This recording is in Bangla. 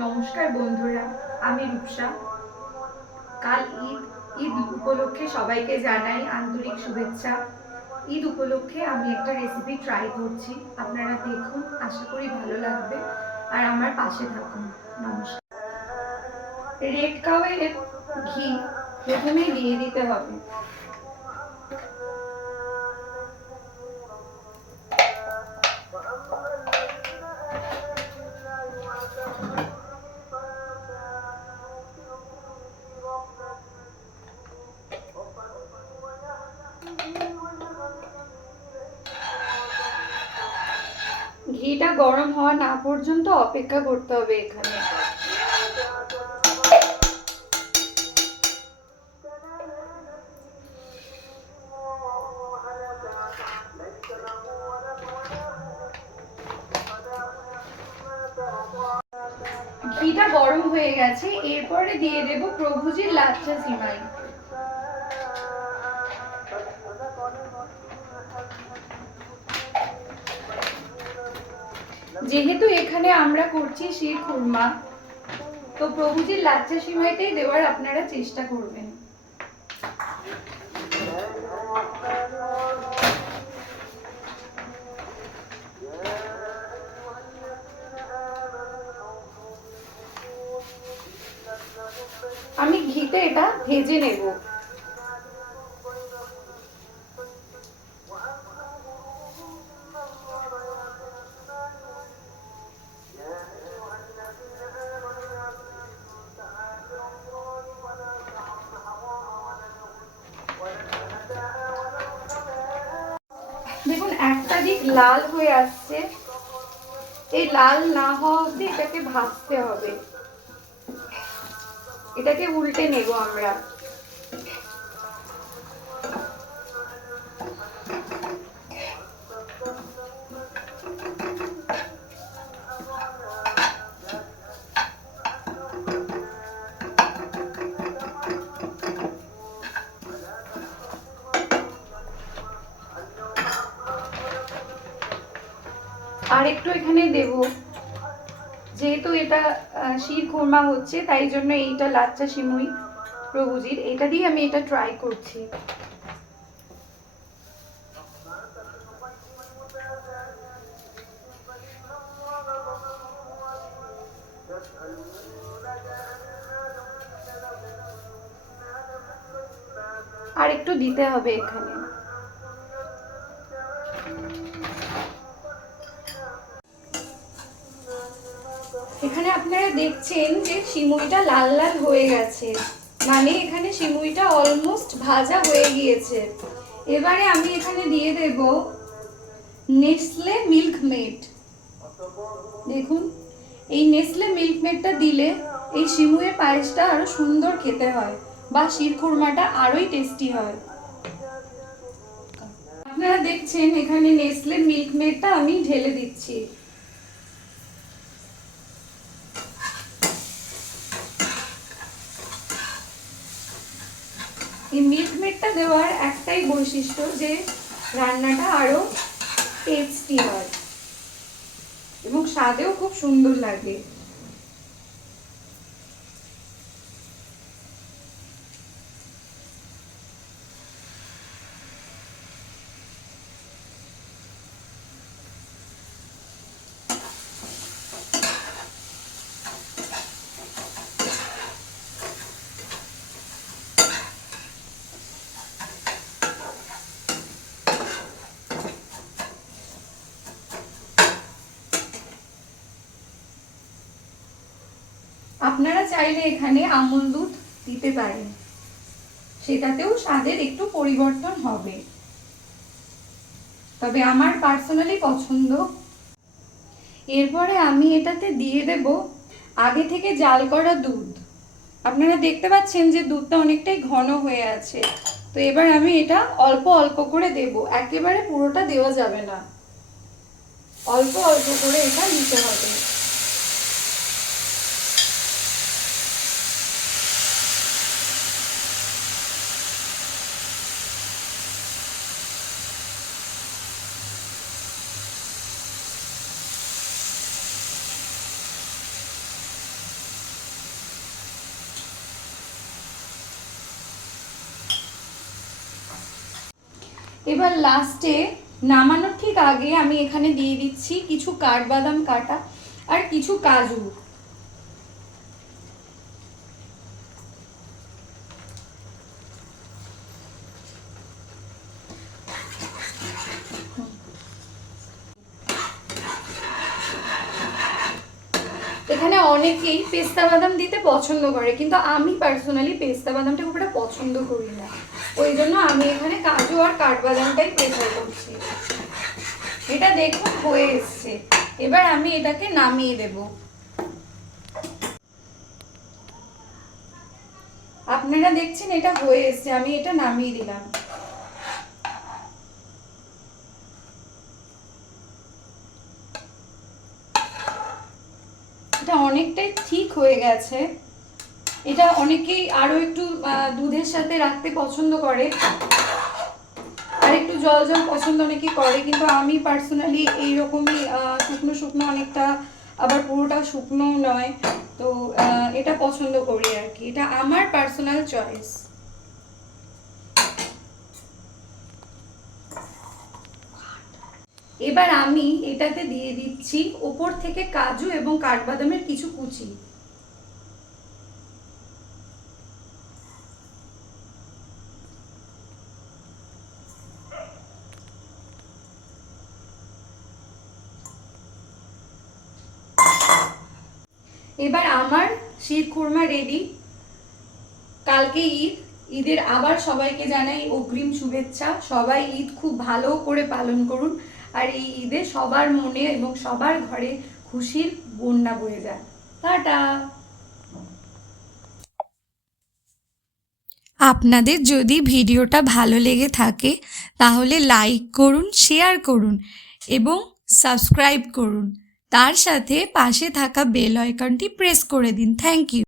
নমস্কার বন্ধুরা, আমি রূপসা। কাল ঈদ ঈদ উপলক্ষে সবাইকে জানাই আন্তরিক শুভেচ্ছা। ঈদ উপলক্ষে আমি একটা রেসিপি ট্রাই করছি, আপনারা দেখুন, আশা করি ভালো লাগবে। আর আমার পাশে থাকুন, নমস্কার। রেড কাওয়ের ঘি প্রথমেই দিয়ে দিতে হবে। ঘিটা গরম হওয়া না পর্যন্ত অপেক্ষা করতে হবে এখানে। ঘিটা গরম হয়ে গেছে, এরপরে দিয়ে দেব প্রভুজির লাচ্চা সিমাই। যেহেতু এখানে আমরা করছি শির খুরমা, তো প্রভুজির লাচ্চা সিমাইটাই দেওয়ার আপনারা চেষ্টা করবেন। আমি ঘিতে এটা ভেজে নেব। দিক লাল হয়ে আসছে। এই লাল না হওয়া অবধি এটাকে ভাজতে হবে। এটাকে উল্টে নেব আমরা। আর একটু এখানে দেব। যেহেতু এটা শির খুরমা হচ্ছে, তাই জন্য এইটা লাচ্চা সিমুই প্রভুজির। এটা দিয়ে আমি এটা ট্রাই করছি। আর একটু দিতে হবে এখানে। এখানে আপনারা দেখছেন যে সিমুইটা লাল লাল হয়ে গেছে। মানে এখানে সিমুইটা অলমোস্ট ভাজা হয়ে গিয়েছে। এবারে আমি এখানে দিয়ে দেব নেসলে মিল্ক মেড দেখুন, এই নেসলে মিল্ক মেডটা দিলে এই সিমুয়ের পায়েসটা আরও সুন্দর খেতে হয় বা শিরখুরমাটা আরোই টেস্টি হয়। আপনারা দেখছেন এখানে নেসলে মিল্ক মেডটা আমি ঢেলে দিচ্ছি। এই মিল্ক দেওয়ার একটাই বৈশিষ্ট্য যে রান্নাটা আরও টেস্টি হয়। এবং স্বাদেও খুব সুন্দর লাগে আপনারা চাইলে এখানে আমুল দুধ দিতে পারেন। সেটাতেও স্বাদের একটু পরিবর্তন হবে। তবে আমার পার্সোনালি পছন্দ। এরপরে আমি এটাতে দিয়ে দেব আগে থেকে জাল করা দুধ। আপনারা দেখতে পাচ্ছেন যে দুধটা অনেকটাই ঘন হয়ে আছে। তো এবার আমি এটা অল্প অল্প করে দেব। একেবারে পুরোটা দেওয়া যাবে না। অল্প অল্প করে এটা নিতে হবে। এবার লাস্টে নামানোর ঠিক আগে আমি এখানে দিয়ে দিচ্ছি কিছু কাঠবাদাম কাটা আর কিছু কাজু। এখানে অনেকেই পেস্তা বাদাম দিতে পছন্দ করে, কিন্তু আমি পার্সোনালি পেস্তা বাদামটা খুব একটা পছন্দ করি না। ওই জন্য আমি এখানে কাজু আর কাঠবাদামটাই প্রেফার করছি। এটা দেখুন হয়ে এসছে। এবার আমি এটাকে নামিয়ে দেব। আপনারা দেখছেন এটা হয়ে এসছে, আমি এটা নামিয়ে দিলাম। এটা অনেকটাই ঠিক হয়ে গেছে। এটা অনেকেই আরও একটু দুধের সাথে রাখতে পছন্দ করে। আর একটু জল জল পছন্দ অনেকেই করে, কিন্তু আমি পার্সোনালি এইরকমই শুকনো শুকনো অনেকটা, আবার পুরোটা শুকনো নয়। তো এটা পছন্দ করি আর কি। এটা আমার পার্সোনাল চয়েস এবার আমি এটাতে দিয়ে দিচ্ছি ওপর থেকে কাজু এবং কাঠবাদামের কিছু কুচি। এবার আমার শির খুরমা রেডি কালকে ঈদ, ঈদের আবার সবাইকে জানাই অগ্রিম শুভেচ্ছা। সবাই ঈদ খুব ভালো করে পালন করুন আর এই ঈদে সবার মনে এবং সবার ঘরে খুশির বন্যা বয়ে যায়। টাটা! আপনাদের যদি ভিডিওটা ভালো লেগে থাকে, তাহলে লাইক করুন শেয়ার করুন এবং সাবস্ক্রাইব করুন। তার সাথে পাশে থাকা বেল আইকনটি প্রেস করে দিন। Thank you